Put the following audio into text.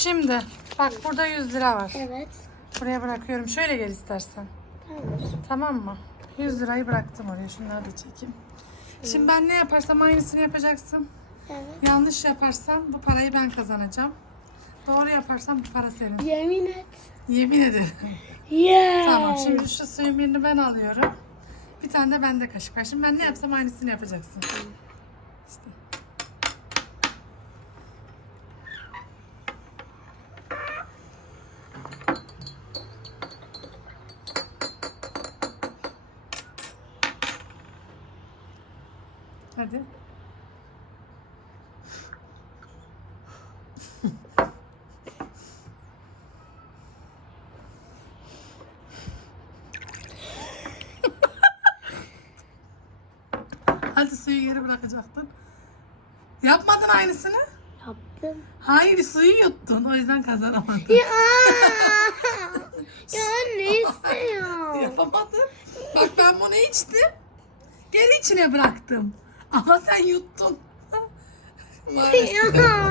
Şimdi bak burada 100 lira var. Evet. Buraya bırakıyorum. Şöyle gel istersen. Tamam. Tamam mı? 100 lirayı bıraktım oraya. Şunları da çekeyim. Şimdi ben ne yaparsam aynısını yapacaksın. Evet. Yanlış yaparsam bu parayı ben kazanacağım. Doğru yaparsam bu para senin. Yemin et. Yemin ederim. Yeah. Tamam şimdi şu suyun birini ben alıyorum. Bir tane de bende kaşık var. Şimdi ben ne yapsam aynısını yapacaksın. İşte. Hadi. Hadi suyu geri bırakacaktın. Yapmadın aynısını. Yaptım. Hayır suyu yuttun. O yüzden kazanamadın. Ya. ya ne istiyor? Yapamadın. Bak ben bunu içtim. Geri içine bıraktım. Ama sen yuttun. Maalesef. ya.